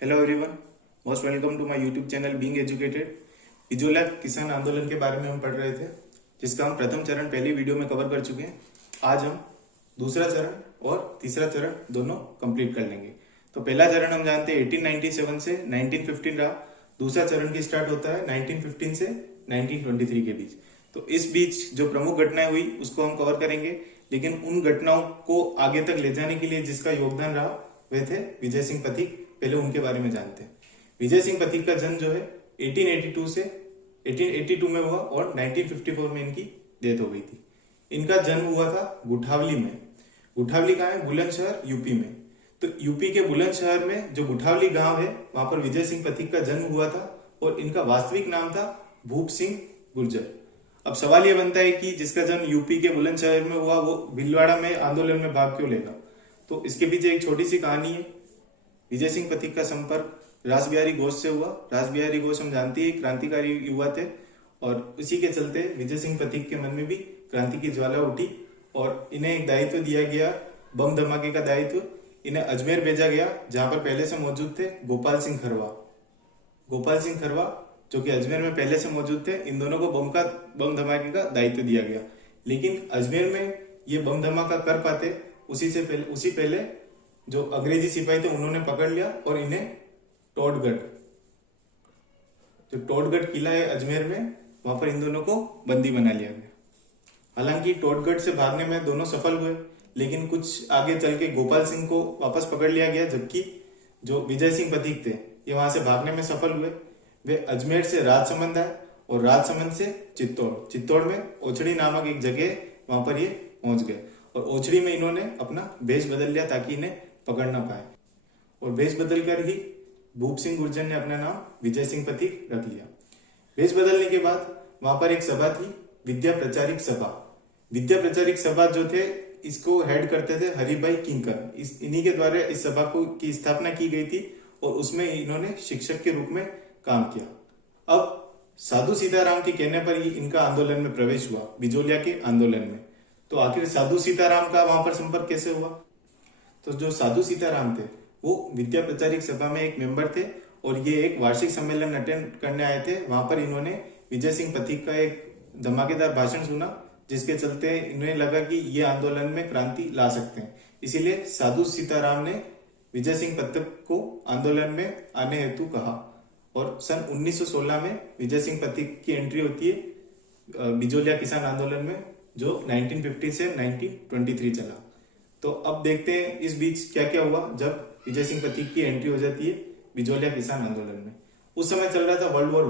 Hello everyone, most welcome to my YouTube channel being educated. Bijolia किसान आंदोलन के बारे में हम पढ़ रहे थे, जिसका हम प्रथम चरण पहली वीडियो में कवर कर चुके हैं। आज हम दूसरा चरण और तीसरा चरण दोनों कंप्लीट कर लेंगे। तो पहला चरण हम जानते हैं 1897 से 1915 रहा। दूसरा चरण की स्टार्ट होता है 1915 से 1923 के बीच। तो इस बीच जो प्रमुख घटनाएं हुई उसको हम कवर करेंगे, लेकिन उन घटनाओं को आगे तक ले जाने के लिए जिसका योगदान रहा वे थे विजय सिंह पथिक। पहले उनके बारे में जानते हैं। विजय सिंह पथिक का जन्म जो है 1882 में हुआ और 1954 में इनकी डेथ हो गई थी। इनका जन्म हुआ था गुठावली में। गुठावली कहाँ है? बुलंदशहर, यूपी में। तो यूपी के बुलंदशहर में जो गुठावली गांव है वहां पर विजय सिंह पथिक का जन्म हुआ था और इनका वास्तविक नाम था भूप सिंह गुर्जर। अब सवाल यह बनता है कि जिसका जन्म यूपी के बुलंदशहर में हुआ वो भीलवाड़ा में आंदोलन में भाग क्यों लेगा? तो इसके पीछे एक छोटी सी कहानी है। विजय सिंह पथिक का संपर्क रासबिहारी घोष से हुआ। रासबिहारी घोष हम जानते हैं क्रांतिकारी युवा थे और उसी के चलते विजय सिंह पथिक के मन में भी क्रांति की ज्वाला उठी और इन्हें एक दायित्व दिया गया, बम धमाके का दायित्व। इन्हें अजमेर भेजा गया जहां पर पहले से मौजूद थे गोपाल सिंह खरवा जो कि अजमेर में पहले से मौजूद थे। इन दोनों को बम धमाके का दायित्व दिया गया, लेकिन अजमेर में ये बम धमाका कर पाते उसी पहले जो अंग्रेजी सिपाही थे उन्होंने पकड़ लिया और इन्हें टोडगढ़ किला है अजमेर में, वहां पर इन दोनों को बंदी बना लिया गया। हालांकि टोडगढ़ से भागने में दोनों सफल हुए, लेकिन कुछ आगे चल के गोपाल सिंह को वापस पकड़ लिया गया, जबकि जो विजय सिंह पथिक थे ये वहां से भागने में सफल हुए। वे अजमेर से राजसमंद आए और राजसमंद से चित्तौड़ में ओछड़ी नामक एक जगह वहां पर ये पहुंच गए और ओछड़ी में इन्होंने अपना भेष बदल लिया ताकि इन्हें पकड़ ना पाए और भेष बदल कर ही भूप सिंह गुर्जर ने अपना नाम विजय सिंह पथिक रख लिया। भेष बदलने के बाद वहां पर एक सभा थी, विद्या प्रचारिक सभा जो थे इसको हेड करते थे हरिभाई किंकर। इन्हीं के द्वारा इस सभा की स्थापना की गई थी और उसमें इन्होंने शिक्षक के रूप में काम किया। अब साधु सीताराम के कहने पर ही इनका आंदोलन में प्रवेश हुआ, बिजोलिया के आंदोलन में। तो आखिर साधु सीताराम का वहां पर संपर्क कैसे हुआ? तो जो साधु सीताराम थे वो विद्या प्रचारिक सभा में एक मेंबर थे और ये एक वार्षिक सम्मेलन अटेंड करने आए थे। वहां पर इन्होंने विजय सिंह पथिक का एक धमाकेदार भाषण सुना, जिसके चलते इन्हें लगा कि ये आंदोलन में क्रांति ला सकते हैं। इसीलिए साधु सीताराम ने विजय सिंह पथिक को आंदोलन में आने हेतु कहा और सन 1916 में विजय सिंह पथिक की एंट्री होती है बिजोलिया किसान आंदोलन में, जो 1950 से 1923 चला। तो अब देखते हैं इस बीच क्या क्या हुआ जब विजय सिंह पथिक की एंट्री हो जाती है बिजोलिया किसान आंदोलन में। उस समय चल रहा था वर्ल्ड वॉर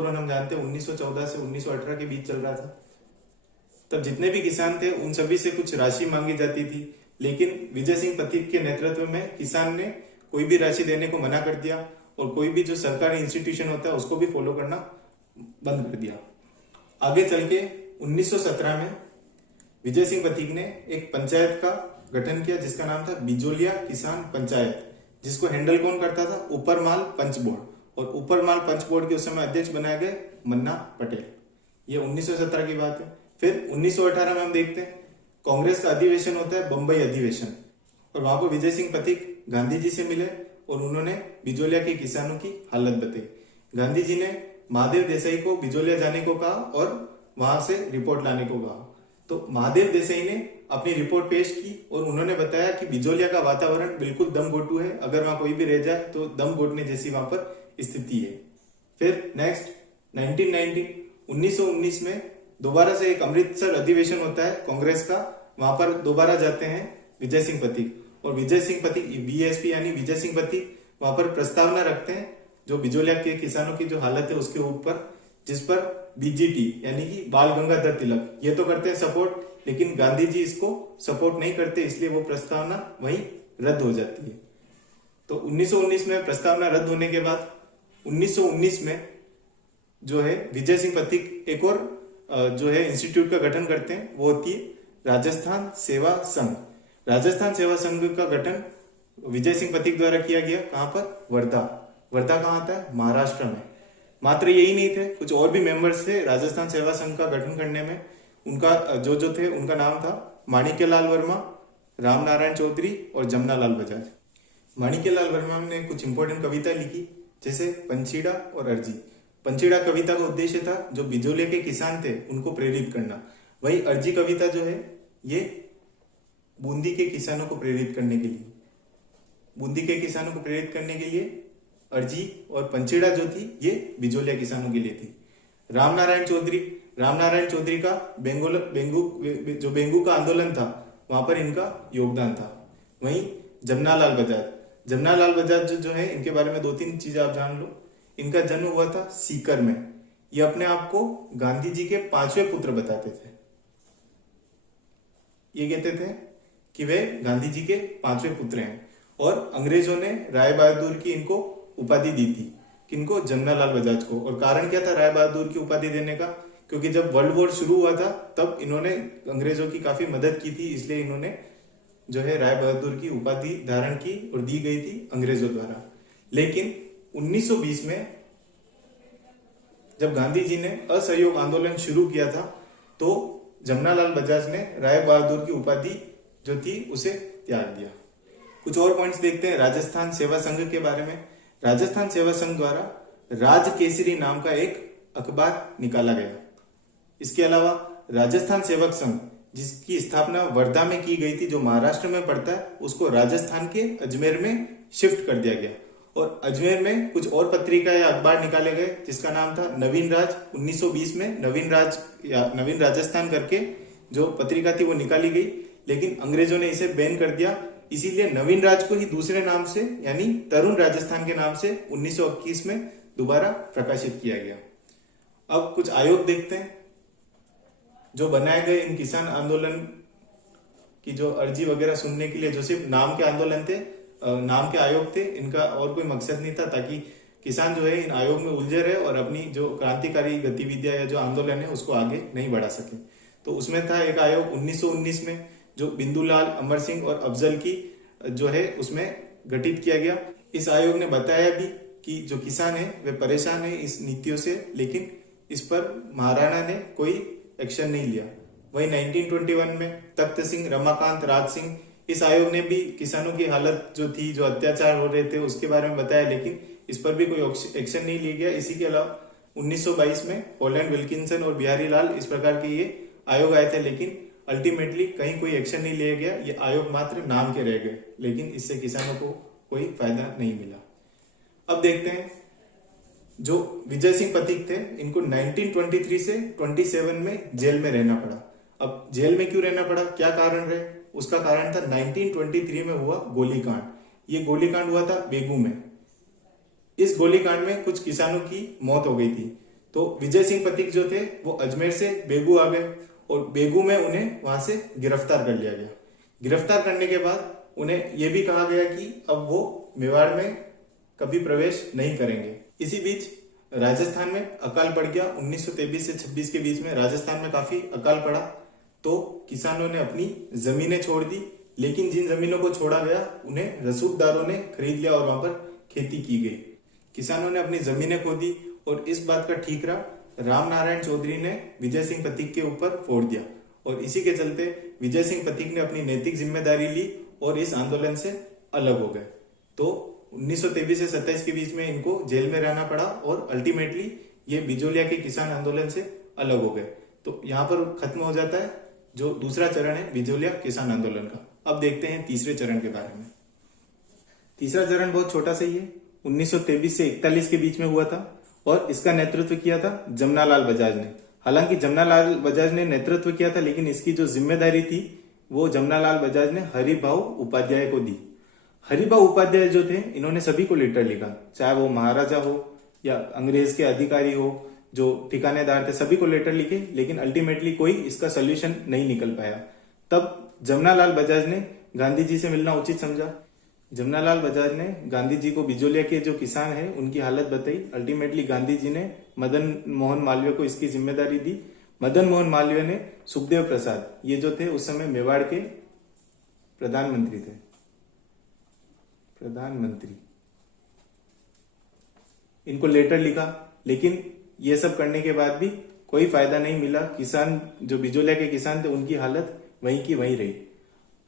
वन हम जानते हैं 1914 से 1918 के बीच चल रहा था। तब जितने भी किसान थे उन सभी से कुछ राशि मांगी जाती थी, लेकिन विजय सिंह पथिक के नेतृत्व में किसान ने कोई भी राशि देने को मना कर दिया और कोई भी जो सरकारी इंस्टीट्यूशन होता है उसको भी फॉलो करना बंद कर दिया। आगे चल के 1917 में विजय सिंह पथिक ने एक पंचायत का गठन किया जिसका नाम था बिजोलिया किसान पंचायत, जिसको हैंडल कौन करता था? ऊपरमाल पंच बोर्ड। और ऊपरमाल पंच बोर्ड के उस समय अध्यक्ष बनाए गए मन्ना पटेल। ये 1917 की बात है। फिर 1918 में हम देखते हैं कांग्रेस का अधिवेशन होता है, बंबई अधिवेशन, और वहां पर विजय सिंह पथिक गांधी जी से मिले और उन्होंने बिजोलिया के किसानों की हालत बताई। गांधी जी ने महादेव देसाई को बिजोलिया जाने को कहा और वहां से रिपोर्ट लाने को कहा। तो महादेव देसाई ने अपनी रिपोर्ट पेश की और उन्होंने बताया कि बिजोलिया का वातावरण बिल्कुल दम घोटू है, अगर वहां कोई भी रह जाए तो दम घोटने जैसी वहां पर स्थिति है। फिर नेक्स्ट 1919 में दोबारा से एक अमृतसर अधिवेशन होता है कांग्रेस का, वहां पर दोबारा जाते हैं विजय सिंह पथिक और विजय सिंह पथिक बीएसपी यानी विजय सिंह पथिक वहां पर प्रस्तावना रखते हैं जो बिजोलिया के किसानों की जो हालत है उसके ऊपर, जिस पर बीजीटी यानी कि बाल गंगाधर तिलक ये तो करते हैं सपोर्ट, लेकिन गांधी जी इसको सपोर्ट नहीं करते, इसलिए वो प्रस्तावना वहीं रद्द हो जाती है। तो 1919 में प्रस्तावना रद्द होने के बाद 1919 में जो है विजय सिंह पथिक एक और जो है इंस्टीट्यूट का गठन करते हैं, वो होती है राजस्थान सेवा संघ। राजस्थान सेवा संघ का गठन विजय सिंह पथिक द्वारा किया गया। कहां पर? वर्धा कहां आता है? महाराष्ट्र में। मात्र यही नहीं थे, कुछ और भी मेंबर्स थे राजस्थान सेवा संघ का गठन करने में। उनका जो थे उनका नाम था माणिक्यलाल वर्मा, राम नारायण चौधरी और जमनालाल बजाज। माणिक्यलाल वर्मा ने कुछ इंपॉर्टेंट कविता लिखी, जैसे पंछीड़ा और अर्जी। पंछीड़ा कविता का उद्देश्य था जो बिजोलिया के किसान थे उनको प्रेरित करना। वही अर्जी कविता जो है ये बूंदी के किसानों को प्रेरित करने के लिए, बूंदी के किसानों को प्रेरित करने के लिए अर्जी, और पंछीड़ा जो थी ये बिजोलिया किसानों के लिए थी। रामनारायण चौधरी का बेंगू का आंदोलन था, वहां पर इनका योगदान था। वहीं जमनालाल बजाज जो है, इनके बारे में 2-3 चीजें आप जान लो। इनका जन्म हुआ था सीकर में। ये अपने आप को गांधी जी के 5वें पुत्र बताते थे। ये कहते थे कि वे गांधी जी के 5वें पुत्र हैं, और अंग्रेजों ने राय बहादुर की इनको उपाधि दी थी, किनको, जमनालाल बजाज को। और कारण क्या था राय बहादुर की उपाधि देने का? क्योंकि जब वर्ल्ड वॉर शुरू हुआ था तब इन्होंने अंग्रेजों की काफी मदद की थी, इसलिए इन्होंने जो है राय बहादुर की उपाधि धारण की और दी गई थी अंग्रेजों द्वारा। लेकिन 1920 में जब गांधी जी ने असहयोग आंदोलन शुरू किया था तो जमनालाल बजाज ने राय बहादुर की उपाधि जो थी उसे त्याग दिया। कुछ और पॉइंट्स देखते हैं राजस्थान सेवा संघ के बारे में। राजस्थान सेवा संघ द्वारा राज केसरी नाम का एक अखबार निकाला गया। इसके अलावा राजस्थान सेवक संघ, जिसकी स्थापना वर्धा में की गई थी, जो महाराष्ट्र में पड़ता है, उसको राजस्थान के अजमेर में शिफ्ट कर दिया गया। और अजमेर में कुछ और पत्रिका या अखबार निकाले गए, जिसका नाम था नवीन राज। 1920 में नवीन राजस्थान करके जो पत्रिका थी वो निकाली गई, लेकिन अंग्रेजों ने इसे बैन कर दिया। इसीलिए नवीन राज को ही दूसरे नाम से, यानी तरुण राजस्थान के नाम से 1921 में दोबारा प्रकाशित किया गया। अब कुछ आयोग देखते हैं जो बनाए गए इन किसान आंदोलन की जो अर्जी वगैरह सुनने के लिए, जो सिर्फ नाम के आंदोलन थे, नाम के आयोग थे। इनका और कोई मकसद नहीं था ताकि किसान जो है इन आयोग में उलझे रहे और अपनी जो क्रांतिकारी गतिविधियां या जो आंदोलन है उसको आगे नहीं बढ़ा सके। तो उसमें था एक आयोग 1919 में, जो बिंदुलाल, अमर सिंह और अफजल की जो है उसमें गठित किया गया। इस आयोग ने बताया भी कि जो किसान है वे परेशान है इस नीतियों से, लेकिन इस पर महाराणा ने कोई एक्शन नहीं लिया। वही 1921 में तख्त सिंह, रमाकांत, राज सिंह, इस आयोग ने भी किसानों की हालत जो थी, जो अत्याचार हो रहे थे उसके बारे में बताया, लेकिन इस पर भी कोई एक्शन नहीं लिया गया। इसी के अलावा 1922 में हॉलैंड विल्किंसन और बिहारी लाल, इस प्रकार के ये आयोग आए थे, लेकिन अल्टीमेटली कहीं कोई एक्शन नहीं लिया गया। ये आयोग मात्र नाम के रह गए, लेकिन इससे किसानों को कोई फायदा नहीं मिला। अब देखते हैं जो विजय सिंह पथिक थे, इनको 1923 से 27 में जेल में रहना पड़ा। अब जेल में क्यों रहना पड़ा, क्या कारण रहे? उसका कारण था 1923 में हुआ गोलीकांड। ये गोलीकांड हुआ था बेगू में। इस गोलीकांड में कुछ किसानों की मौत हो गई थी। तो विजय सिंह पथिक जो थे वो अजमेर से बेगू आ गए और बेगू में उन्हें वहां से गिरफ्तार कर लिया गया। गिरफ्तार करने के बाद उन्हें यह भी कहा गया कि अब वो मेवाड़ में कभी प्रवेश नहीं करेंगे। इसी बीच राजस्थान में अकाल पड़ गया। 1923 से 26 के बीच में राजस्थान में काफी अकाल पड़ा, तो किसानों ने अपनी जमीनें छोड़ दी। लेकिन जिन जमीनों को छोड़ा गया उन्हें रसूखदारों ने खरीद लिया और वहां पर खेती की गई। किसानों ने अपनी जमीनें खो दी और इस बात का ठीकरा रामनारायण चौधरी ने विजय सिंह पथिक के ऊपर फोड़ दिया, और इसी के चलते विजय सिंह पथिक ने अपनी नैतिक जिम्मेदारी ली और इस आंदोलन से अलग हो गए। तो 1923 से 27 के बीच में इनको जेल में रहना पड़ा और अल्टीमेटली ये बिजोलिया के किसान आंदोलन से अलग हो गए। तो यहाँ पर खत्म हो जाता है जो दूसरा चरण है बिजोलिया किसान आंदोलन का। अब देखते हैं तीसरे चरण के बारे में। तीसरा चरण बहुत छोटा सा ही है, 1923 से 41 के बीच में हुआ था और इसका नेतृत्व किया था जमनालाल बजाज ने। हालांकि जमनालाल बजाज ने नेतृत्व किया था, लेकिन इसकी जो जिम्मेदारी थी वो जमनालाल बजाज ने हरिभाऊ उपाध्याय को दी। हरिभाऊ उपाध्याय जो थे इन्होंने सभी को लेटर लिखा, चाहे वो महाराजा हो या अंग्रेज के अधिकारी हो, जो ठिकानेदार थे, सभी को लेटर लिखे, लेकिन अल्टीमेटली कोई इसका सोल्यूशन नहीं निकल पाया। तब जमनालाल बजाज ने गांधी जी से मिलना उचित समझा। जमनालाल बजाज ने गांधी जी को बिजोलिया के जो किसान हैं उनकी हालत बताई। अल्टीमेटली गांधी जी ने मदन मोहन मालवीय को इसकी जिम्मेदारी दी। मदन मोहन मालवीय ने सुखदेव प्रसाद, ये जो थे उस समय मेवाड़ के प्रधानमंत्री थे, इनको लेटर लिखा, लेकिन ये सब करने के बाद भी कोई फायदा नहीं मिला। किसान, जो बिजोलिया के किसान थे, उनकी हालत वहीं की वहीं रही।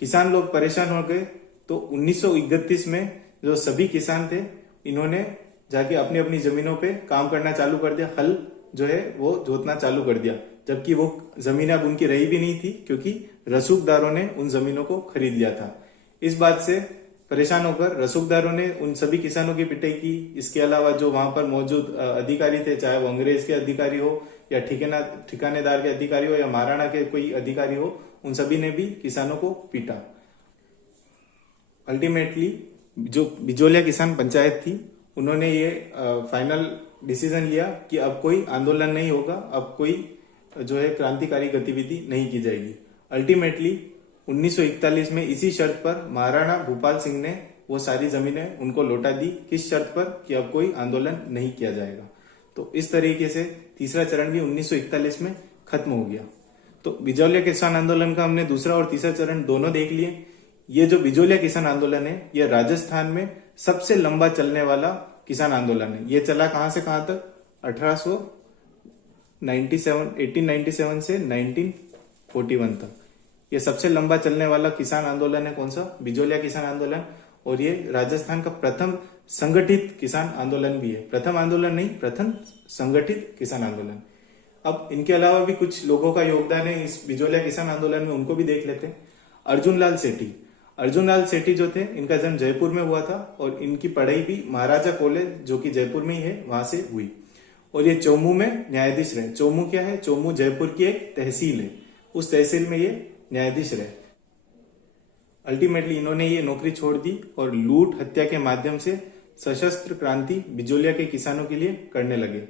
किसान लोग परेशान हो गए। तो 1931 में जो सभी किसान थे इन्होंने जाके अपनी अपनी जमीनों पे काम करना चालू कर दिया, हल जो है वो जोतना चालू कर दिया, जबकि वो जमीन अब उनकी रही भी नहीं थी क्योंकि रसूखदारों ने उन जमीनों को खरीद लिया था। इस बात से परेशान होकर रसूखदारों ने उन सभी किसानों की पिटाई की। इसके अलावा जो वहां पर मौजूद अधिकारी थे, चाहे वो अंग्रेज के अधिकारी हो या ठिकानेदार के अधिकारी हो या महाराणा के कोई अधिकारी हो, उन सभी ने भी किसानों को पीटा। अल्टीमेटली जो बिजोलिया किसान पंचायत थी उन्होंने ये फाइनल डिसीजन लिया कि अब कोई आंदोलन नहीं होगा, अब कोई जो है क्रांतिकारी गतिविधि नहीं की जाएगी। अल्टीमेटली 1941 में इसी शर्त पर महाराणा भूपाल सिंह ने वो सारी जमीनें उनको लौटा दी। किस शर्त पर? कि अब कोई आंदोलन नहीं किया जाएगा। तो इस तरीके से तीसरा चरण भी 1941 में खत्म हो गया। तो बिजोलिया किसान आंदोलन का हमने दूसरा और तीसरा चरण दोनों देख लिए। ये जो बिजोलिया किसान आंदोलन है ये राजस्थान में सबसे लंबा चलने वाला किसान आंदोलन है। ये चला कहां से कहां तक? 1897 से 1941 तक। ये सबसे लंबा चलने वाला किसान आंदोलन है। कौन सा? बिजोलिया किसान आंदोलन। और ये राजस्थान का प्रथम संगठित किसान आंदोलन भी है। प्रथम आंदोलन नहीं, प्रथम संगठित किसान आंदोलन। अब इनके अलावा भी कुछ लोगों का योगदान है इस बिजोलिया किसान आंदोलन में, उनको भी देख लेते हैं। अर्जुनलाल सेठी जो थे, इनका जन्म जयपुर में हुआ था और इनकी पढ़ाई भी महाराजा कॉलेज जो कि जयपुर में ही है वहां से हुई। और ये चौमू में न्यायाधीश रहे। चौमू क्या है? चौमू जयपुर की एक तहसील है, उस तहसील में ये न्यायाधीश रहे। अल्टीमेटली इन्होंने ये नौकरी छोड़ दी और लूट हत्या के माध्यम से सशस्त्र क्रांति बिजोलिया के किसानों के लिए करने लगे।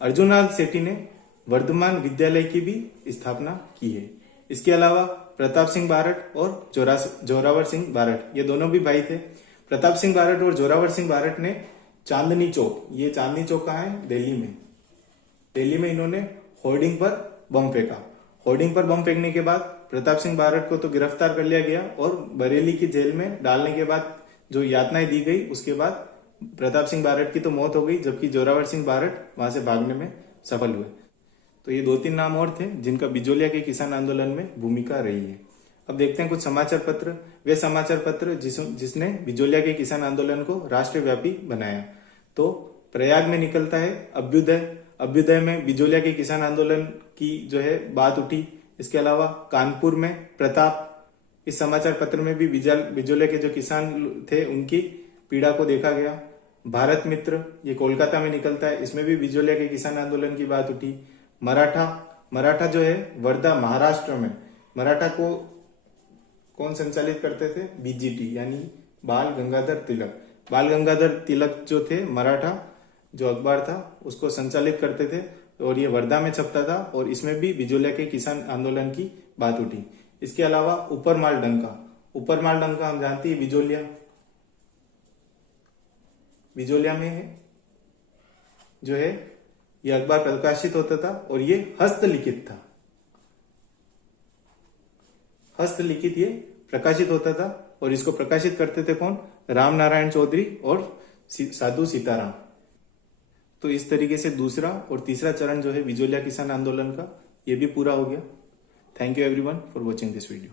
अर्जुनलाल सेठी ने वर्धमान विद्यालय की भी स्थापना की है। इसके अलावा प्रताप सिंह बारट और जोरावर सिंह बारट, ये दोनों भी भाई थे। प्रताप सिंह बारट और जोरावर सिंह बारट ने चांदनी चौक, ये चांदनी चौक कहाँ है? दिल्ली में। दिल्ली में इन्होंने होर्डिंग पर बम फेंका। होर्डिंग पर बम फेंकने के बाद प्रताप सिंह बारट को तो गिरफ्तार कर लिया गया और बरेली की जेल में डालने के बाद जो यातनाएं दी गई, उसके बाद प्रताप सिंह बारट की तो मौत हो गई, जबकि जोरावर सिंह बारट वहां से भागने में सफल हुए। तो ये 2-3 नाम और थे जिनका बिजोलिया के किसान आंदोलन में भूमिका रही है। अब देखते हैं कुछ समाचार पत्र। वे समाचार पत्र जिसने बिजोलिया के किसान आंदोलन को राष्ट्रव्यापी बनाया। तो प्रयाग में निकलता है अभ्युदय में बिजोलिया के किसान आंदोलन की जो है बात उठी। इसके अलावा कानपुर में प्रताप, इस समाचार पत्र में भी बिजोलिया के जो किसान थे उनकी पीड़ा को देखा गया। भारत मित्र, ये कोलकाता में निकलता है, इसमें भी बिजोलिया के किसान आंदोलन की बात उठी। मराठा जो है वर्धा महाराष्ट्र में, मराठा को कौन संचालित करते थे? बीजीटी यानी बाल गंगाधर तिलक जो थे, मराठा जो अखबार था उसको संचालित करते थे और ये वर्धा में छपता था और इसमें भी बिजोलिया के किसान आंदोलन की बात उठी। इसके अलावा ऊपर माल डंका हम जानते हैं बिजोलिया में है जो है, ये अखबार प्रकाशित होता था और ये हस्तलिखित ये प्रकाशित होता था और इसको प्रकाशित करते थे कौन? राम नारायण चौधरी और साधु सीताराम। तो इस तरीके से दूसरा और तीसरा चरण जो है बिजोलिया किसान आंदोलन का, ये भी पूरा हो गया। Thank you everyone for watching this video.